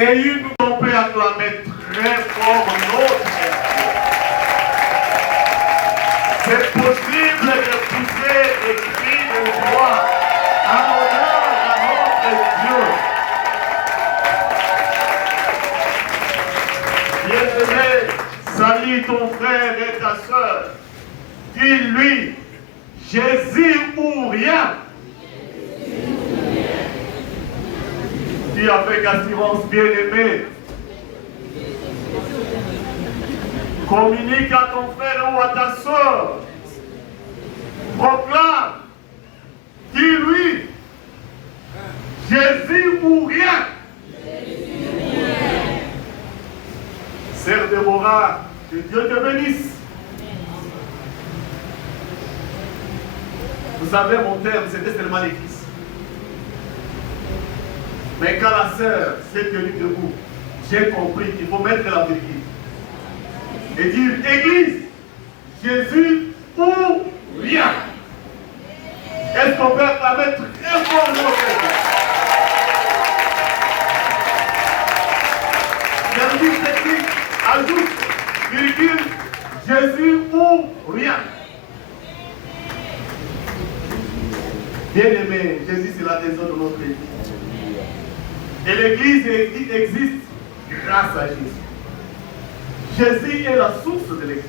Et nous peut acclamer très fort notre Dieu. C'est possible de pousser des cris de joie en honneur à notre Dieu. Bien-aimé, salue ton frère et ta soeur. Dis-lui, Jésus ou rien. Dis avec assurance, bien-aimé. Communique à ton frère ou à ta soeur. Proclame. Dis-lui, Jésus ou rien. Sœur Déborah, que Dieu te bénisse. Vous savez, mon terme, c'était seulement l'église. Mais quand la sœur s'est tenue debout, j'ai compris qu'il faut mettre la virgule. Et dire, Église, Jésus ou rien. Est-ce qu'on peut la mettre très fort dans notre Église? Virgule technique, ajoute, virgule, Jésus ou rien. Bien-aimé, Jésus c'est la maison de notre Église. Et l'Église existe grâce à Jésus. Jésus est la source de l'Église.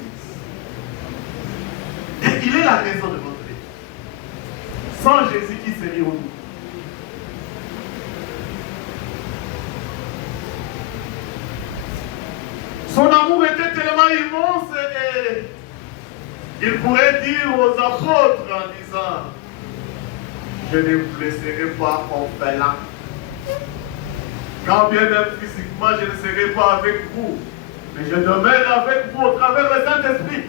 Et il est la raison de notre Église. Sans Jésus, qui serions-nous? Son amour était tellement immense et il pourrait dire aux apôtres en disant, je ne vous laisserai pas orphelin. Quand bien même physiquement je ne serai pas avec vous, mais je demeure avec vous au travers du Saint-Esprit.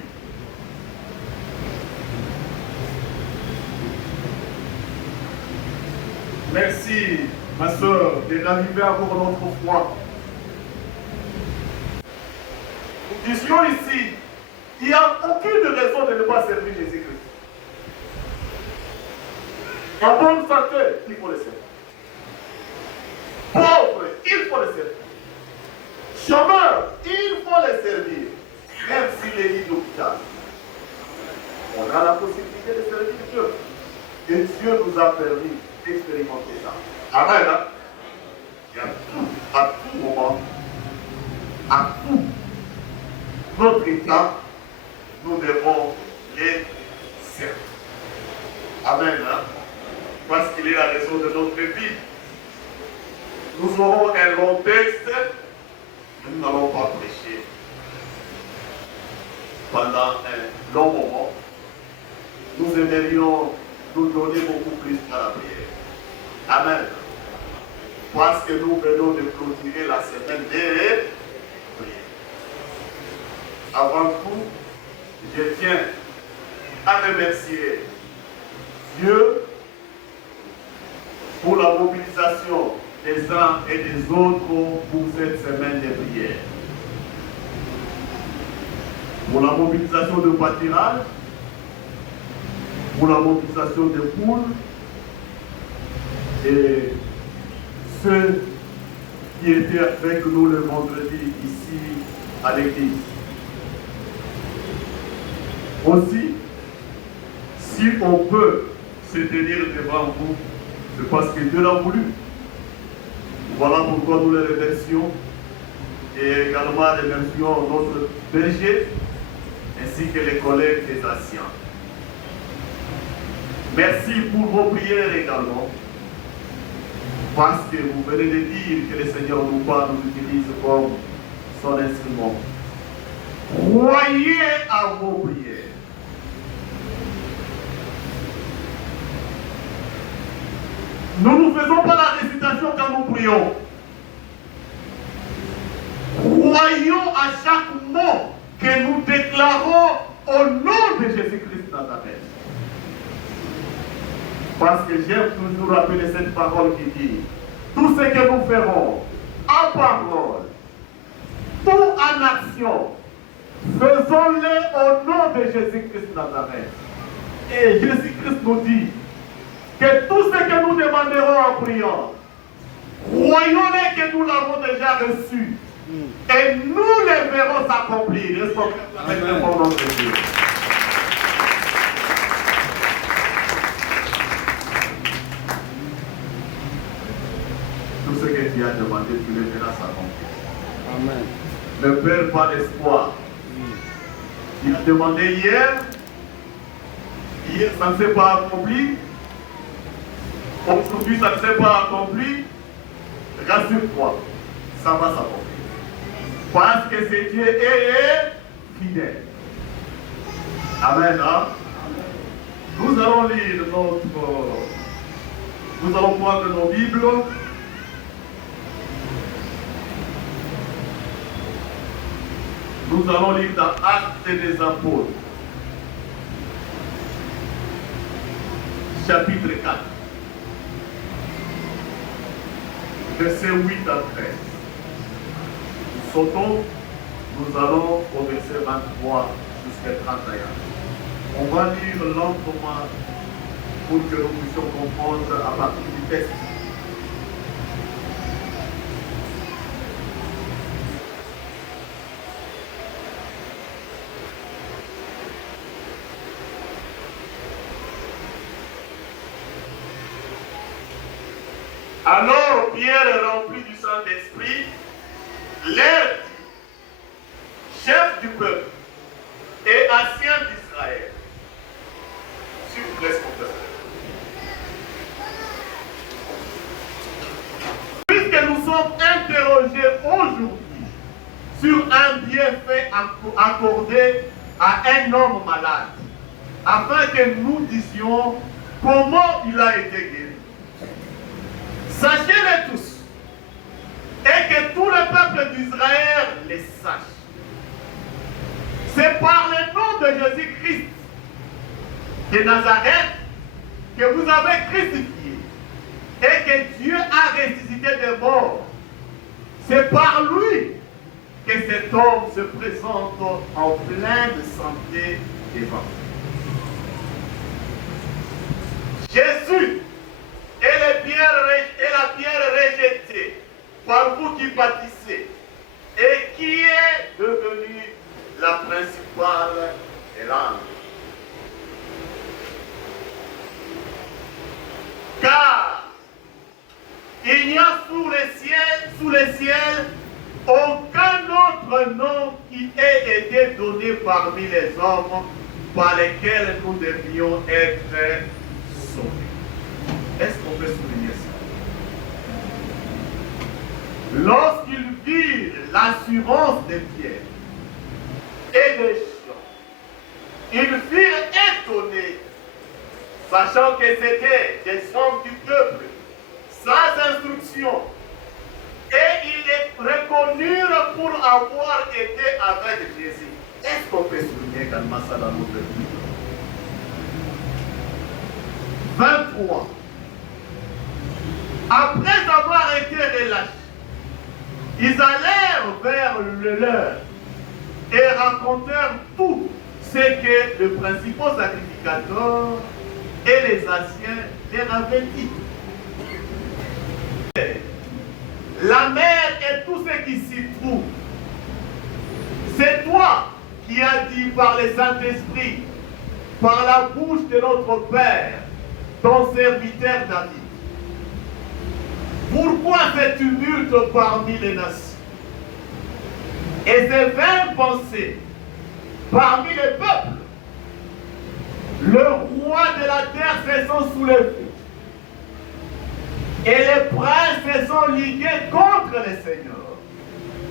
Merci, ma soeur, de raviver à vous notre foi. Nous disions ici, il n'y a aucune raison de ne pas servir Jésus-Christ. En bonne santé, il faut le servir. Pauvre, il faut le servir. Chômeur, il faut le servir. Même s'il est lit d'hôpital. On a la possibilité de servir Dieu. Et Dieu nous a permis d'expérimenter ça. Amen. Hein? Il y a tout, à tout moment, à tout notre état, nous devons les servir. Amen. Hein? Parce qu'il est la raison de notre vie. Nous aurons un long texte, mais nous n'allons pas prêcher pendant un long moment. Nous aimerions nous donner beaucoup plus à la prière. Amen. Parce que nous venons de clôturer la semaine des prières. Avant tout, je tiens à remercier Dieu pour la mobilisation des uns et des autres pour cette semaine de prière. Pour la mobilisation de pâturage, pour la mobilisation des poules et ceux qui étaient avec nous le vendredi ici à l'église. Aussi, si on peut se tenir devant vous, c'est parce que Dieu l'a voulu. Voilà pourquoi nous les remercions et également remercions notre berger ainsi que les collègues des anciens. Merci pour vos prières également, parce que vous venez de dire que le Seigneur nous parle, nous utilise comme son instrument. Croyez à vos prières. Nous ne faisons pas la récitation quand nous prions. Croyons à chaque mot que nous déclarons au nom de Jésus-Christ Nazareth. Parce que j'aime toujours rappeler cette parole qui dit, tout ce que nous ferons en parole, tout en action, faisons-le au nom de Jésus-Christ Nazareth. Et Jésus-Christ nous dit que tout ce que nous demanderons en priant, croyons-le que nous l'avons déjà reçu. Et nous les verrons s'accomplir. Avec le bon nom de Dieu. Tout ce que tu as demandé, tu le verras s'accomplir. Amen. Ne perds pas l'espoir. Il a demandé hier ça ne s'est pas accompli. Aujourd'hui, ça ne s'est pas accompli. Rassure-toi, ça va s'accomplir. Parce que c'est Dieu est fidèle. Amen. Hein? Nous allons lire nous allons prendre nos Bibles. Nous allons lire dans Actes des Apôtres, chapitre 4, versets 8 à 13. Nous sautons, nous allons au verset 23 jusqu'à 31. On va lire lentement pour que nous puissions comprendre à partir du texte. Alors Pierre, rempli du Saint-Esprit, leur dit, chef du peuple et ancien d'Israël, s'il vous plaît, puisque nous sommes interrogés aujourd'hui sur un bienfait accordé à un homme malade, afin que nous disions comment il a été guéri. Sachez-le tous, et que tout le peuple d'Israël les sache. C'est par le nom de Jésus-Christ de Nazareth que vous avez crucifié et que Dieu a ressuscité des morts. C'est par lui que cet homme se présente en plein de santé et vent. Jésus est la pierre rejetée par vous qui bâtissez et qui est devenue la principale et l'âme. Car il n'y a sous le ciel, aucun autre nom qui ait été donné parmi les hommes par lesquels nous devions être sauvés. Est-ce qu'on peut souligner ça? Lorsqu'ils virent l'assurance des pierres et des champs, ils furent étonnés, sachant que c'était des hommes du peuple, sans instruction, et ils les reconnurent pour avoir été avec Jésus. Est-ce qu'on peut souligner également ça dans notre Bible? 23. Après avoir été relâchés, ils allèrent vers le leur et racontèrent tout ce que le principal sacrificateur et les anciens leur avaient dit. La mer et tout ce qui s'y trouve, c'est toi qui as dit par le Saint-Esprit, par la bouche de notre Père, ton serviteur David. Pourquoi ce tumulte parmi les nations? Et ces vaines pensées parmi les peuples? Le roi de la terre se sont soulevés, et les princes se sont ligués contre le Seigneur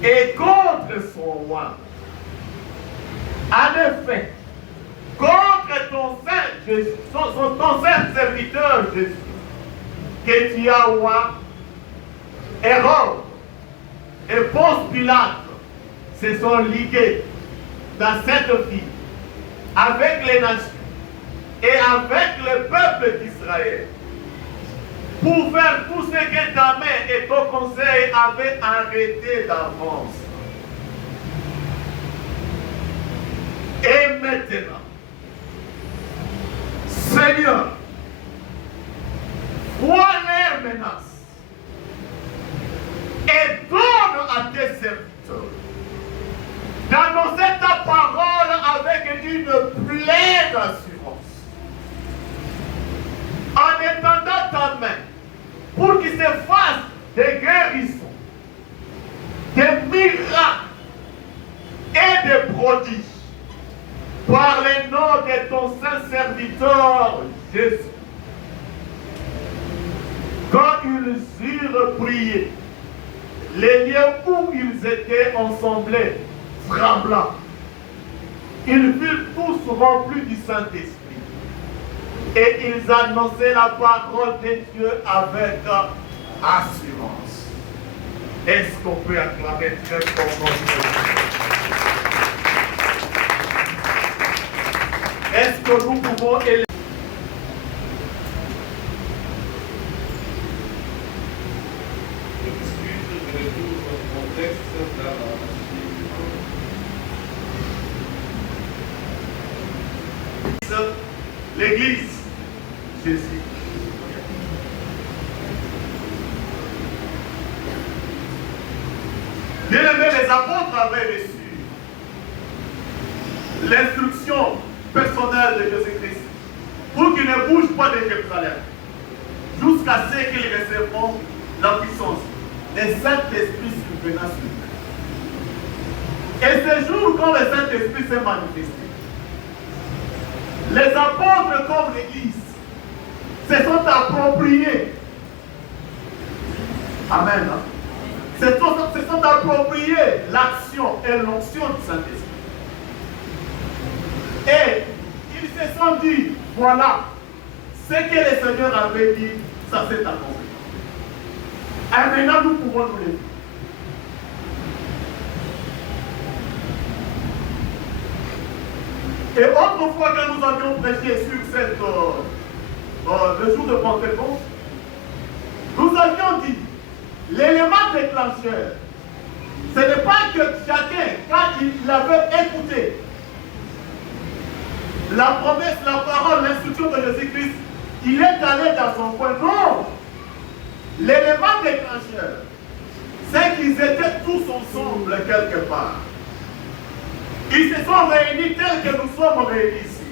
et contre son roi. En effet, contre ton saint serviteur Jésus, que tu as roi, Hérode et Ponce Pilate se sont ligués dans cette vie avec les nations et avec le peuple d'Israël pour faire tout ce que ta main et ton conseil avaient arrêté d'avance. Et maintenant, Seigneur, vois leurs menaces et donne à tes serviteurs d'annoncer ta parole avec une pleine assurance, en étendant ta main pour qu'il se fasse des guérisons, des miracles et des prodiges par le nom de ton saint serviteur Jésus. Quand ils eurent prié, les lieux où ils étaient ensemblés tremblants, ils furent tous remplis du Saint-Esprit et ils annonçaient la parole de Dieu avec assurance. Est-ce qu'on peut acclamer très fort? Est-ce que nous pouvons élever? L'église, Jésus. Bien aimé, les apôtres avaient reçu l'instruction personnelle de Jésus-Christ pour qu'ils ne bougent pas de Jérusalem jusqu'à ce qu'ils recevront la puissance des Saint-Esprit survenant sur eux. Et ce jour, quand le Saint-Esprit s'est manifesté, les apôtres comme l'Église se sont appropriés. Amen. se sont appropriés l'action et l'onction du Saint-Esprit. Et ils se sont dit, voilà, ce que le Seigneur avait dit, ça s'est accompli. Et maintenant, nous pouvons nous lever. Et autrefois, quand nous avions prêché sur le jour de Pentecôte, nous avions dit, l'élément déclencheur, ce n'est pas que chacun, quand il avait écouté la promesse, la parole, l'instruction de Jésus-Christ, il est allé dans son coin. Non! L'élément déclencheur, c'est qu'ils étaient tous ensemble quelque part. Ils se sont réunis tels que nous sommes réunis ici.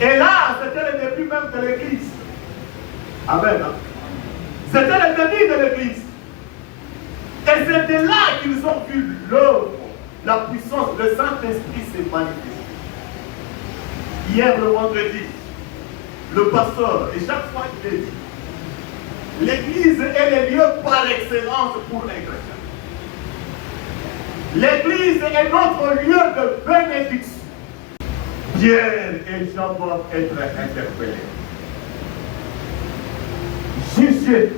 Et là, c'était le début même de l'Église. Amen. C'était le début de l'Église. Et c'est de là qu'ils ont vu l'œuvre, la puissance, le Saint-Esprit s'est manifesté. Hier, le vendredi, le pasteur, et chaque fois qu'il est dit, l'Église est le lieu par excellence pour les chrétiens. L'Église est notre lieu de bénédiction. Pierre et Jean doivent être interpellés, jugés,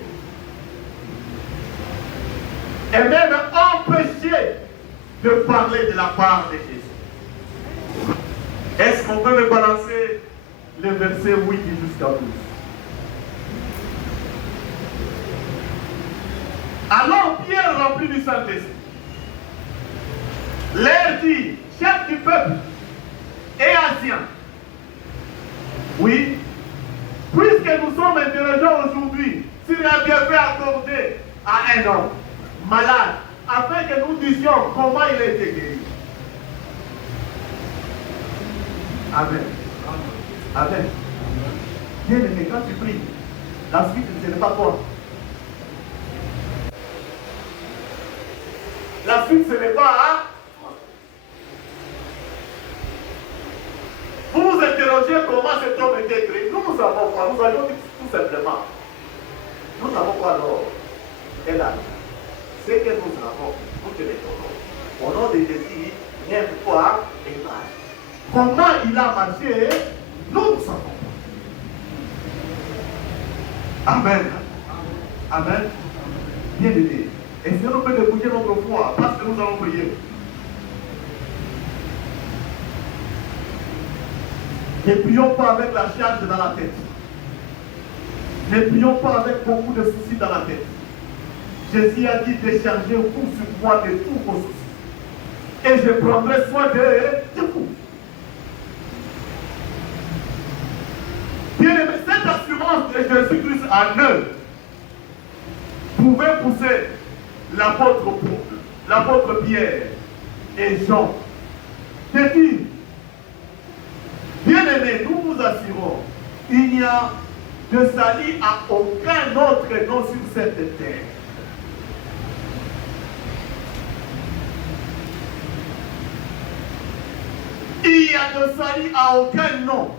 et même empêchés de parler de la part de Jésus. Est-ce qu'on peut me balancer le verset 8 jusqu'à 12? Alors Pierre, rempli du Saint-Esprit, leur dit, chef du peuple et anciens, oui, puisque nous sommes interrogeants aujourd'hui sur un bienfait accordé à un homme malade, afin que nous disions comment il a été guéri. Amen. Amen. Bien aimé, quand tu pries, la suite, ce n'est pas toi. La suite, ce n'est pas à toi. Vous vous interrogez comment cet homme était guéri. Nous savons quoi. Nous allons dire tout simplement. Nous savons quoi alors. Et là, ce que nous avons, nous te mettons. Au nom de Jésus, n'aime pas et mal. Comment il a marché, nous savons. Amen. Amen. Bien aimé. Et si on peut déboucher notre foi, parce que nous allons prier. Ne prions pas avec la charge dans la tête. Ne prions pas avec beaucoup de soucis dans la tête. Jésus a dit déchargez-vous sur moi de tous vos soucis. Et je prendrai soin de vous. Bien aimé, cette assurance de Jésus-Christ en eux pouvait pousser l'apôtre Pierre et Jean de dire, bien aimé, nous vous assurons, il n'y a de salut à aucun autre nom sur cette terre. Il n'y a de salut à aucun nom.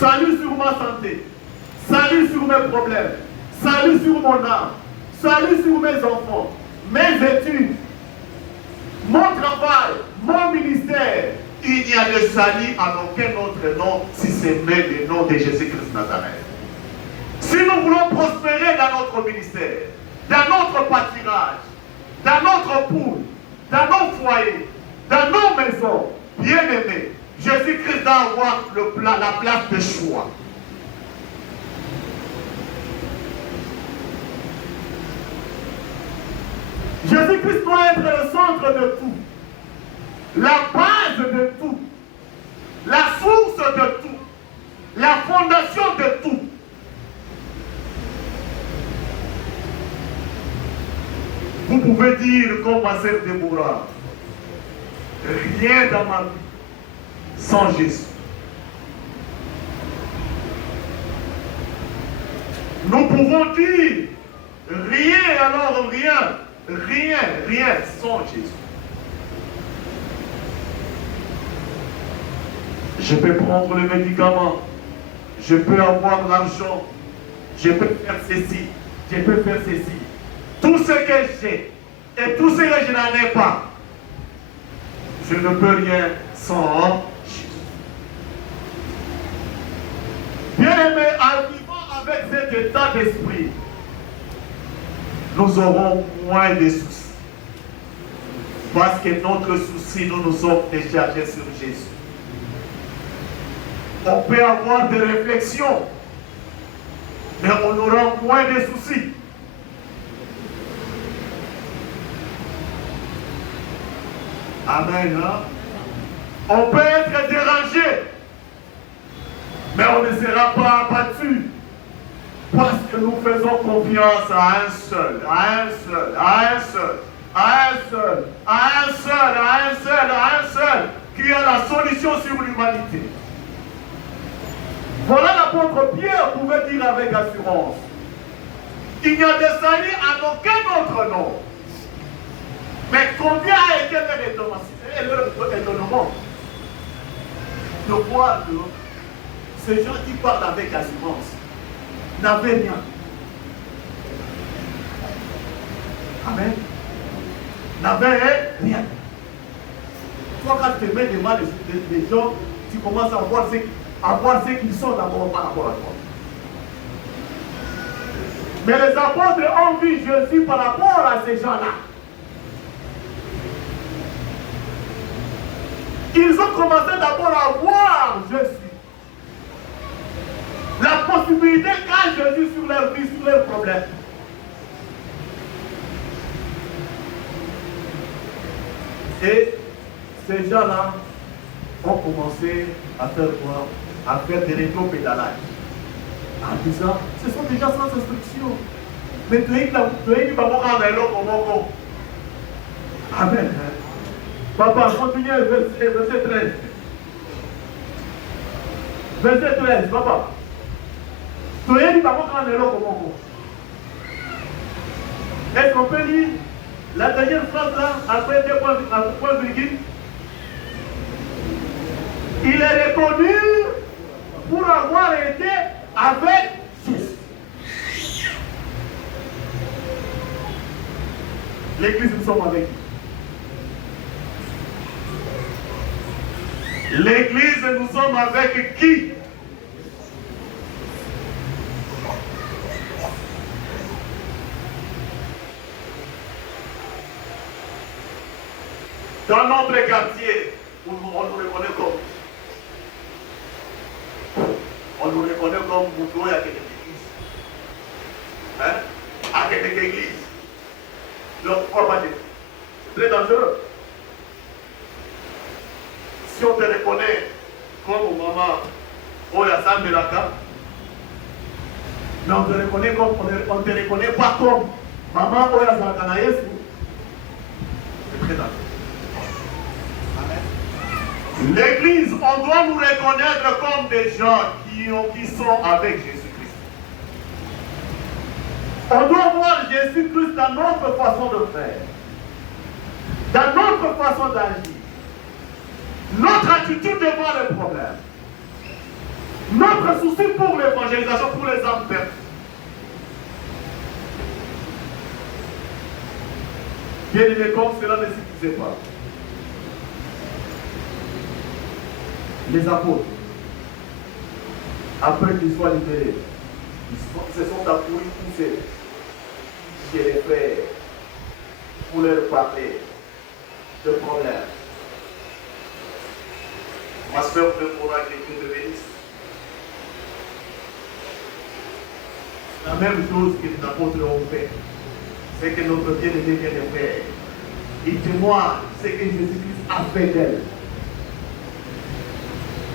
Salut sur ma santé, salut sur mes problèmes, salut sur mon âme, salut sur mes enfants, mes études, mon travail, mon ministère. Il n'y a de salut à aucun autre nom si ce n'est le nom de Jésus-Christ Nazareth. Si nous voulons prospérer dans notre ministère, dans notre pâturage, dans notre poule, dans nos foyers, dans nos maisons, bien aimés, Jésus-Christ doit avoir la place de choix. Jésus-Christ doit être le centre de tout, la base de tout, la source de tout, la fondation de tout. Vous pouvez dire comme ma sœur Déborah, rien dans ma vie sans Jésus. Nous pouvons dire rien, alors rien sans Jésus. Je peux prendre le médicament, je peux avoir l'argent, je peux faire ceci, je peux faire ceci. tout ce que j'ai et tout ce que je n'en ai pas, je ne peux rien sans Jésus. Bien-aimés, en vivant avec cet état d'esprit, nous aurons moins de soucis. Parce que notre souci, nous nous sommes déchargés sur Jésus. On peut avoir des réflexions, mais on aura moins de soucis. Amen. Hein? On peut être dérangé, mais on ne sera pas abattu. Parce que nous faisons confiance à un seul, à un seul, à un seul, à un seul, à un seul, à un seul, à un seul, qui a la solution sur l'humanité. Voilà l'apôtre Pierre pouvait dire avec assurance. Il n'y a de salut en aucun autre nom. Mais combien a été leur étonnement de voir que ces gens qui parlent avec assurance n'avaient rien. Amen. N'avaient rien. Toi, quand tu te mets devant les gens, tu commences à voir ce qu'ils sont d'abord par rapport à toi. Mais les apôtres ont vu Jésus par rapport à ces gens-là. Ils ont commencé d'abord à voir Jésus. La possibilité qu'a Jésus sur leur vie, sur leurs problèmes. Et ces gens-là ont commencé à faire quoi? À faire des rétro-pédalages. En disant, ce sont déjà sans instruction. Mais tu es Amen. Papa, continuez verset 13. Verset 13, papa. Est-ce qu'on peut lire la dernière phrase là, après deux points virgule? Il est reconnu pour avoir été avec Jésus. L'église, nous sommes avec qui? L'église, nous sommes avec qui? Dans notre quartier, on nous reconnaît comme. On nous reconnaît comme Moutoua à quelques églises. Hein? À quelques églises. Donc, pourquoi pas dire? C'est très dangereux. Si on te reconnaît comme maman, Oya Melaka, mais on te reconnaît comme, on te reconnaît pas comme maman Oya Zakanaïs, c'est très dangereux. L'église, on doit nous reconnaître comme des gens qui sont avec Jésus-Christ. On doit voir Jésus-Christ dans notre façon de faire, dans notre façon d'agir, notre attitude devant les problèmes, notre souci pour l'évangélisation, pour les âmes perdues. Bien aimé, comme cela ne suffisait pas. Les apôtres, après qu'ils soient libérés, ils se sont accourus tous chez les frères pour leur parler de problèmes. Ma soeur me pourra que Dieu te bénisse. La même chose que les apôtres ont fait, c'est que notre bien-aimé vient de faire. Il témoigne ce que Jésus-Christ a fait d'elle.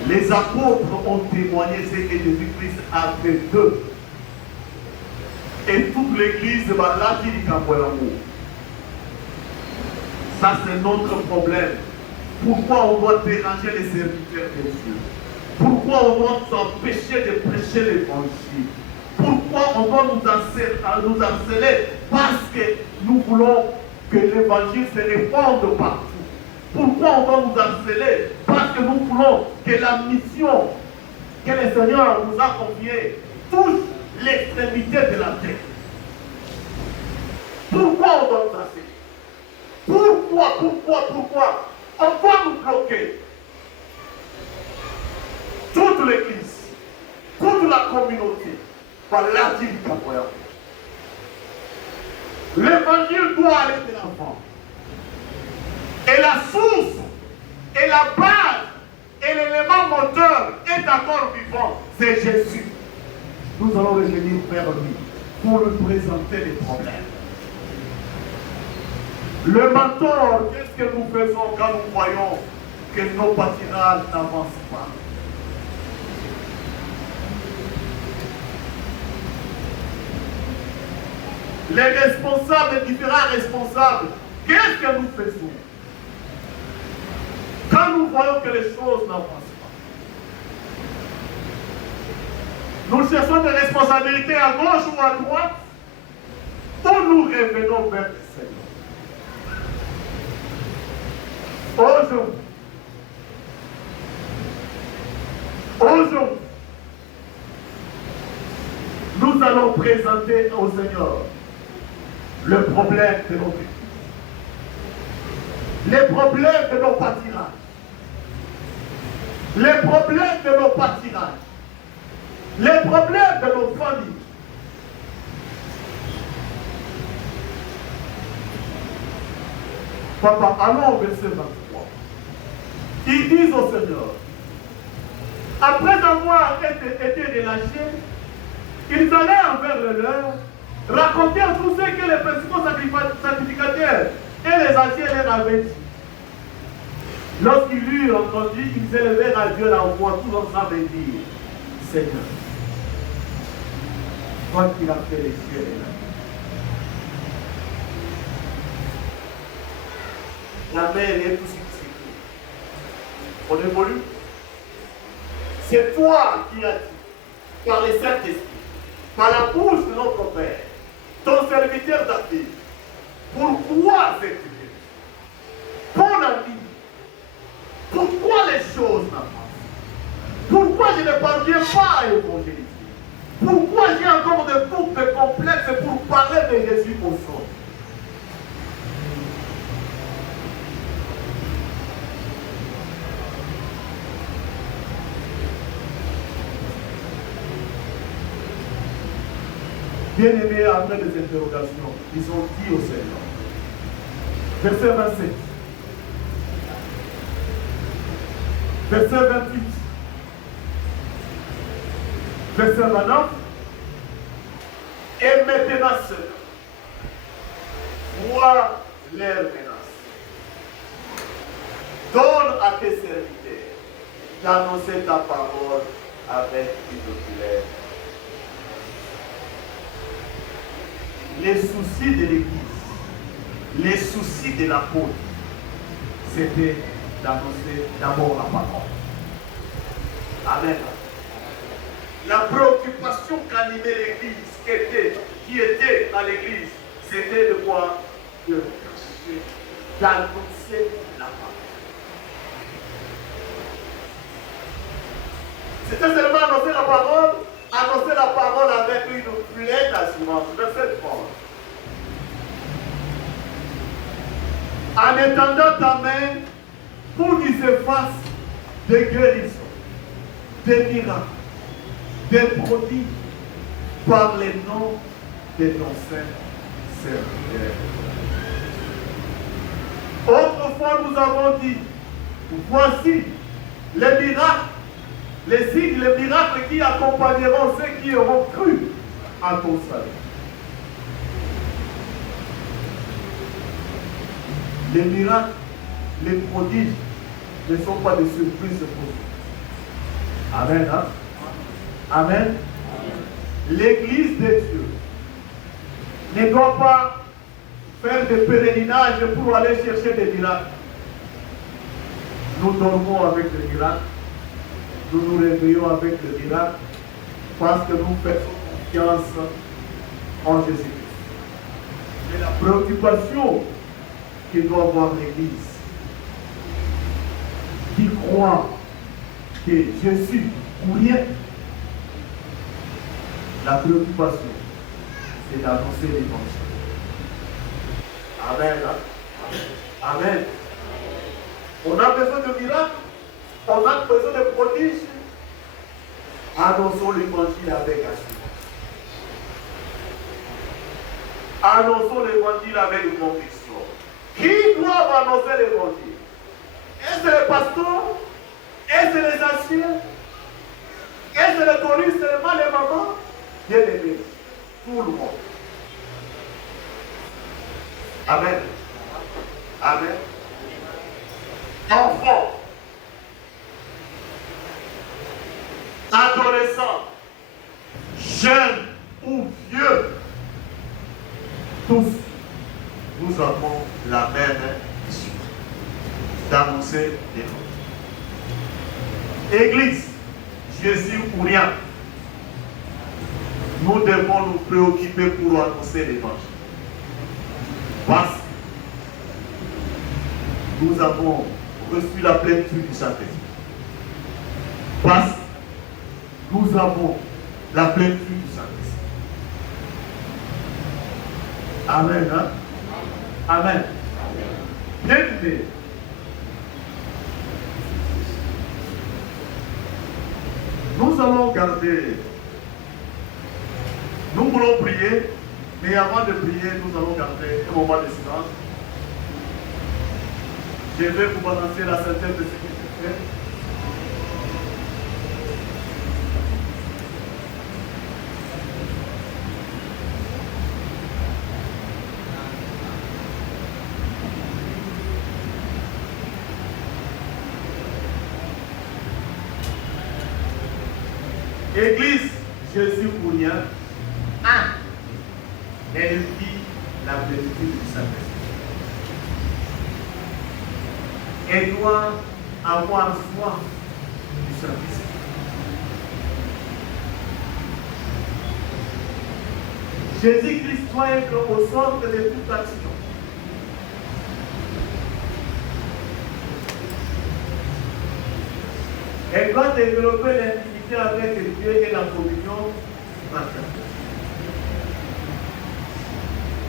Les apôtres ont témoigné ce que Jésus-Christ a fait d'eux. Et toute l'église va là qui dit qu'en l'amour. Ça, c'est notre problème. Pourquoi on doit déranger les serviteurs de Dieu? Pourquoi on doit nous empêcher de prêcher l'évangile? Pourquoi on doit nous harceler? Parce que nous voulons que l'évangile se répande partout. Pourquoi on doit nous harceler? Parce que nous voulons que la mission que le Seigneur nous a confiée touche l'extrémité de la terre. Pourquoi on doit nous enseigner? Pourquoi on va nous bloquer? Toute l'église, toute la communauté va la dire qu'à l'évangile doit aller de l'avant. Et la source, et la base, et l'élément moteur est encore vivant, c'est Jésus. Nous allons revenir vers lui pour lui présenter les problèmes. Le mentor, qu'est-ce que nous faisons quand nous croyons que nos pâtirages n'avancent pas? Les responsables, les différents responsables, qu'est-ce que nous faisons quand nous voyons que les choses n'avancent pas? Nous cherchons des responsabilités à gauche ou à droite, ou nous revenons vers le Seigneur. Aujourd'hui, nous allons présenter au Seigneur le problème de nos vies, les problèmes de nos pâtirages, les problèmes de nos pâtirages, les problèmes de nos familles. Papa, allons au verset 23. Ils disent au Seigneur, après avoir été relâchés, ils allèrent vers le leur, raconter à tous ceux que les principaux sacrificateurs et les anciens leur avaient dit. Lorsqu'ils l'eurent entendu, ils élevèrent à Dieu la voix tous ensemble et dirent, Seigneur, toi qui as fait les cieux et la mer et tout ce qui s'est fait. On évolue. C'est toi qui as dit, par les Saint-Esprit, par la bouche de notre Père, ton serviteur David, pourquoi fais-tu venu? Mon ami, pourquoi les choses n'avancent? Pourquoi je ne parviens pas à évangéliser? Pourquoi j'ai encore des doutes, des complexes pour parler de Jésus aux autres? Bien-aimés, après des interrogations, ils ont dit au Seigneur. Verset 27. Verset 28. Verset 29. Et maintenant, Seigneur, vois leur menace. Donne à tes serviteurs d'annoncer ta parole avec une oculaire. Les soucis de l'Église, les soucis de l'apôtre, c'était d'annoncer d'abord la parole. Amen. La préoccupation qu'animait l'Église, qui était à l'Église, c'était de quoi? De chercher, d'annoncer la parole. C'était seulement annoncer la parole avec une pleine assurance. Verset 30. En étendant ta main pour qu'il se fasse des guérisons, des miracles, des prodiges par les noms de ton saint serviteur. Autrefois, nous avons dit, voici les miracles, les signes, les miracles qui accompagneront ceux qui auront cru à ton salut. Les miracles, les prodiges ne sont pas des surprises pour nous. Amen. Hein? Amen. L'Église de Dieu ne doit pas faire des pèlerinages pour aller chercher des miracles. Nous dormons avec des miracles. Nous nous réveillons avec le miracle parce que nous faisons confiance en Jésus-Christ. C'est la préoccupation que doit avoir l'Église qui croit que Jésus ou rien. La préoccupation, c'est d'annoncer l'évangile. Amen. Amen. On a besoin de miracles. On a besoin de prodiges. Annonçons l'évangile avec assurance. Annonçons l'évangile avec conviction. Qui doit annoncer l'évangile? Est-ce les pasteurs? Est-ce les anciens? Est-ce les connus seulement les mamans? Bien aimés. Tout le monde. Amen. Amen. Enfants, adolescents, jeunes ou vieux, tous, nous avons la même mission d'annoncer l'évangile. Église, Jésus ou rien, nous devons nous préoccuper pour annoncer l'évangile. Parce que nous avons reçu la plénitude du Saint-Esprit. Parce que nous avons la plénitude du Saint-Esprit. Amen. Hein? Amen. Bien aimé. Nous allons garder. Nous voulons prier, mais avant de prier, nous allons garder un moment de silence. Je vais vous balancer la synthèse de ce que je fais. Église Jésus pour rien. Elle vit la plénitude du Saint-Esprit. Elle doit avoir foi du Saint-Esprit. Jésus-Christ doit être au centre de toute action. Elle doit développer l'intimité avec Dieu et la communion fraternelle.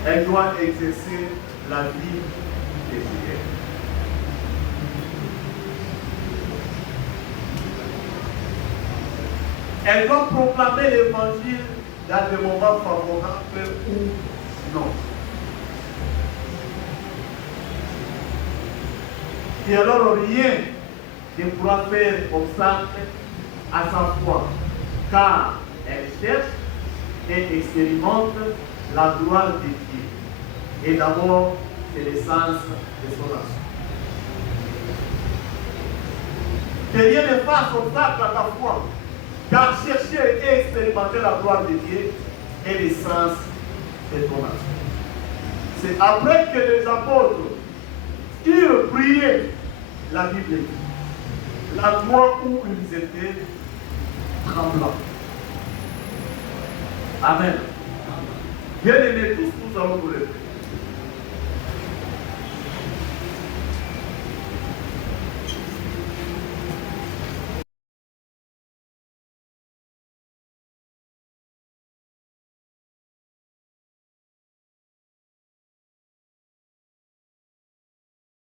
Elle doit exercer la vie de prière. Elle doit proclamer l'évangile dans des moments favorables ou non. Et alors rien ne pourra faire obstacle à sa foi, car elle cherche et expérimente la gloire de Dieu. Et d'abord, c'est l'essence de son action. Que rien ne fasse obstacle à ta foi, car chercher et expérimenter la gloire de Dieu est l'essence de ton action. C'est après que les apôtres eurent prié, la Bible dit, la gloire où ils étaient tremblants. Amen. Bien aimés tous, nous allons nous lever.